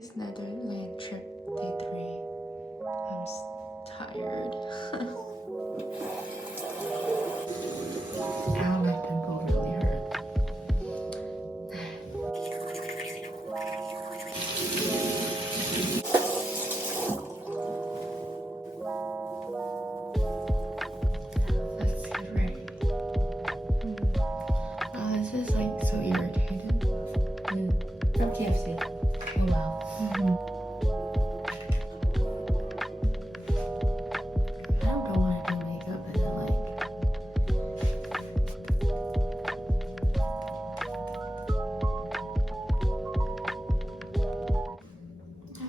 This Netherlands trip, day 3. I'm tired. Ow, my temple really hurt. Let's get ready. Oh, this is like so irritating. From KFC. Oh wow. I don't want to do makeup and then like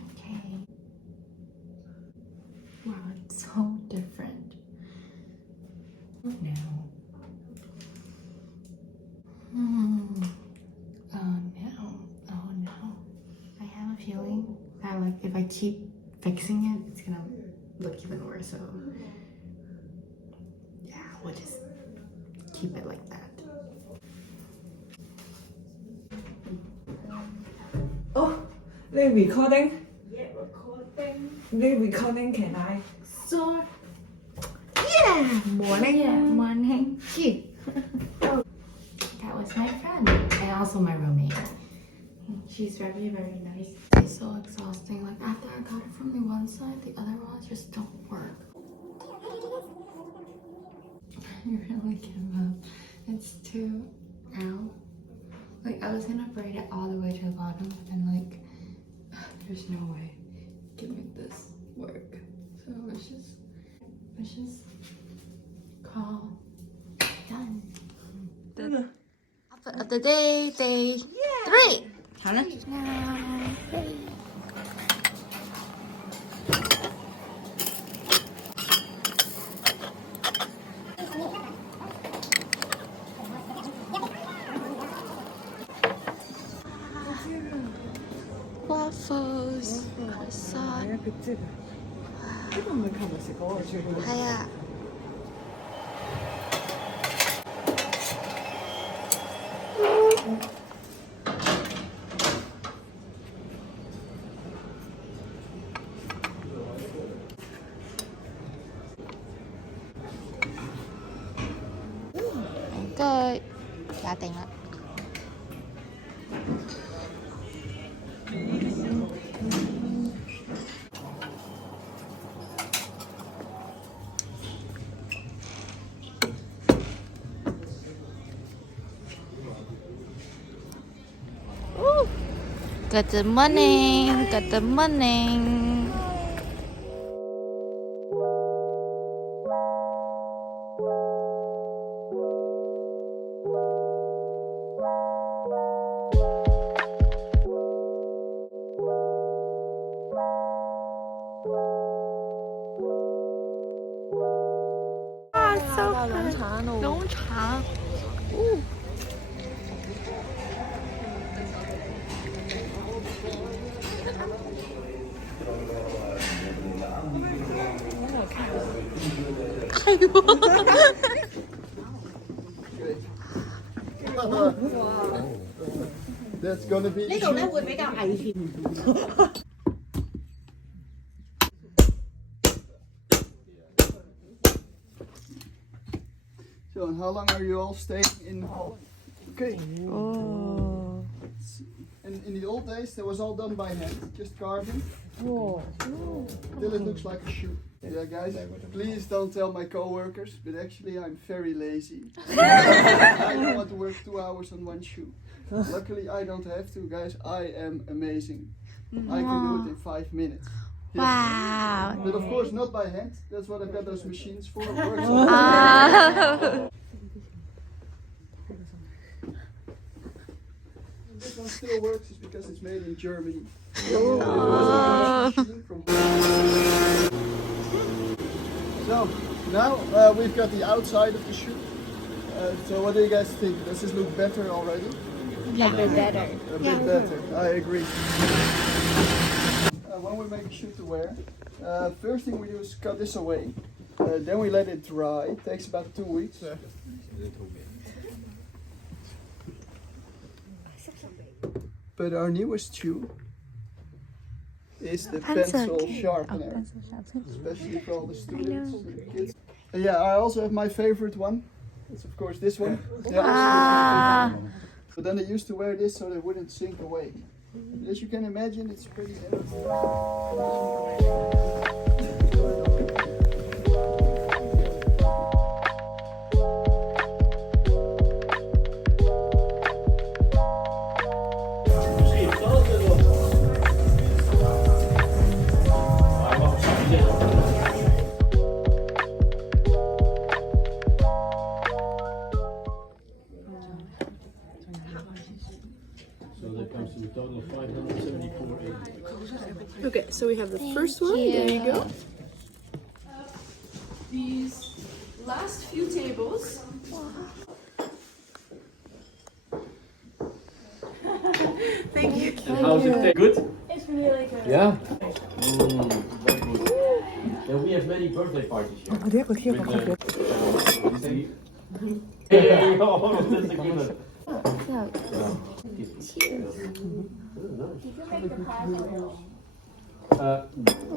okay. Wow, it's so different. Oh no. Oh no. I have a feeling that like if I keep fixing it, it's gonna look even worse. So yeah, we'll just keep it like that. Oh, the recording. Yeah, recording. The recording can I? So yeah, morning. Cute. That was my friend and also my roommate. She's very, very nice. It's so exhausting. Like after I got it from the one side, the other ones just don't work. I really give up. It's too ow. Like I was gonna braid it all the way to the bottom, but then like there's no way I can make this work. So let's just call done. The outfit of the day, day 3. 好了。 Waffles, croissant. 呢個唔係琴日食嗰個最好。係啊。該搞定啦。Good morning, good morning. So 農場。That's gonna be. 呢度咧會比較危險。 So, and how long are you all staying in Holland? Okay. Oh. And in the old days, that was all done by hand, just carving. Oh. Till it looks like a shoe. Yeah, guys, please don't tell my co-workers, but actually I'm very lazy. I don't want to work 2 hours on one shoe. Luckily, I don't have to, guys. I am amazing. I can do it in 5 minutes. Yeah. Wow. But of course, not by hand. That's what I've got those machines for. It works This one still works is because it's made in Germany. Oh. So now we've got the outside of the shoe. So what do you guys think? Does this look better already? A bit better. A bit better. I agree. When we make a shoe to wear, first thing we do is cut this away. Then we let it dry. It takes about 2 weeks. But our newest shoe is the pencil sharpener, especially for all the students and the kids. And yeah, I also have my favorite one. It's of course this one. Yeah, but then they used to wear this so they wouldn't sink away. But as you can imagine, it's pretty heavy. Okay, so we have the first one. There you go. These last few tables. Thank you. How's it? Good? It's really good. Yeah. Very good. Yeah, we have many birthday parties here. Hey, oh, that's a given.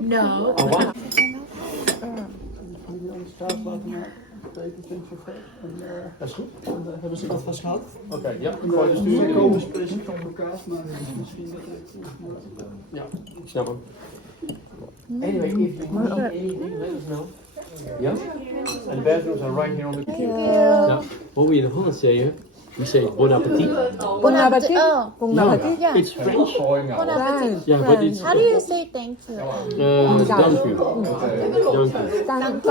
No. Oh, what? Dat is goed. Hebben ze dat vast gehad? Oké, ja. Ze Gooi de stuur. komen spreken van kaas maken, dus misschien dat Ja, ik snap hem. Anyway, if you need anything, let us know. Yeah? And the bathrooms are right here on the Now, what we in Holland say, we say bon appetit. Bon appetit. Oh. No, it's French. Bon appetit. Yeah, but it's How do you say thank you? dank u. Dank u.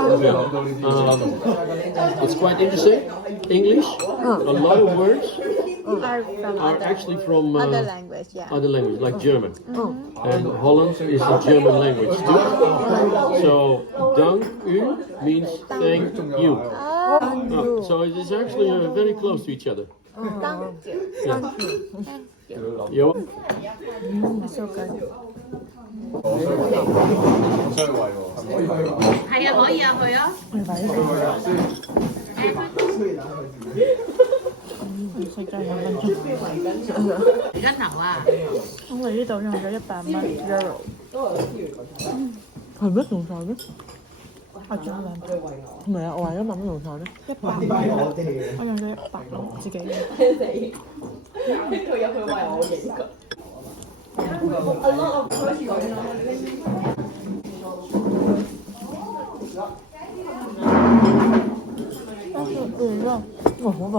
It's quite interesting. English, a lot of words are actually from Other language, yeah. other language, like German. And Holland is a German language too. So, dank u means thank you. So it is actually very close to each other. Thank you. Yo. So good. 係啊，可以啊，去啊。而家頭啊！我哋呢度用咗100蚊 euro。係咩？用晒咩？我仲有200。唔係啊，我話100蚊用晒咩？100蚊。我用咗100咯，自己。佢有去為我影㗎。哇，好快！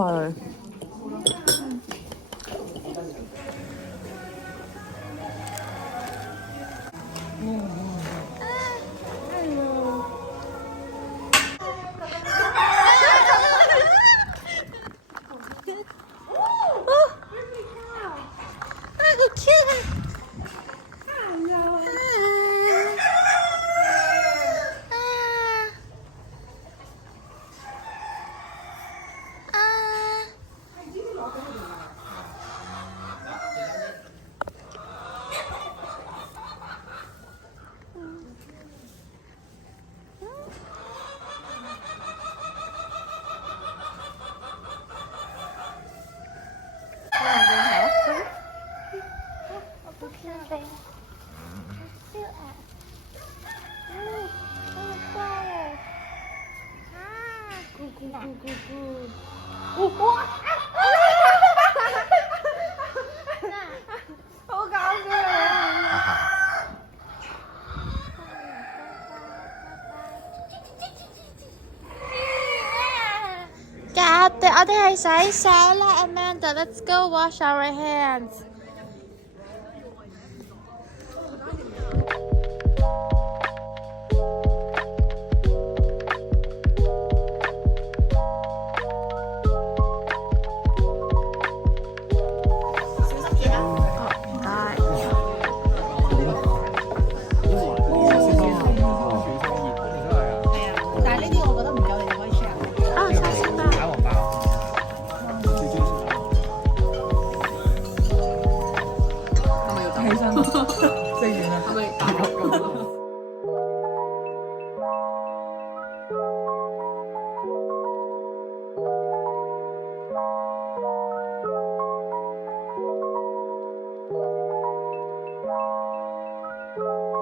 我哋係洗手啦 ，Amanda。Let's go wash our hands。Bye.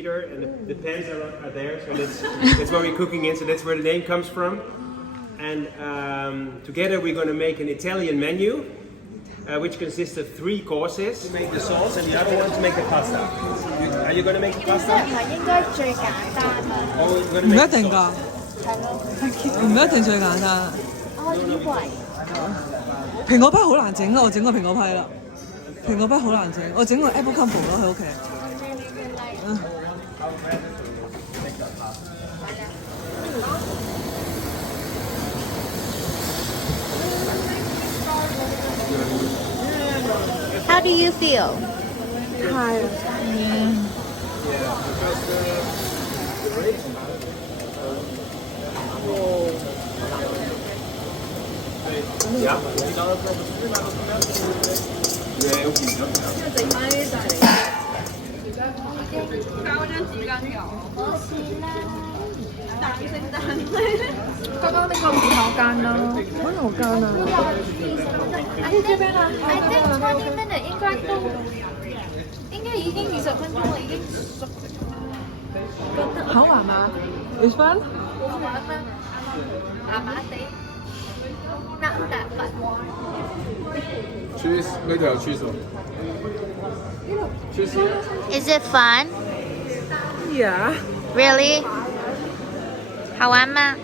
heater, and the pans are there. So that's where we're cooking in. So that's where the name comes from. And together we're going to make an Italian menu, which consists of 3 courses. To make the sauce, and the other one to make the pasta. Are you going to make the pasta? 應該最簡單啊！ Oh, you're going to 唔 make 一定㗎，唔一定最簡單。我以為蘋果批好難整啊！我整過蘋果批啦，蘋果批好難整，我整個 apple crumble 咯喺屋企。How do you feel? Tired. Yeah. 剛剛呢個唔好間啦，乜好間啊I think 20 minutes 應該已經20分鐘啦，已經熟。好玩嗎 ？It's fun？ 好玩咩？麻麻地。Not that fun. Cheese，那條 cheese 哦。Cheese here. Is it fun? Yeah. Really? 好玩吗？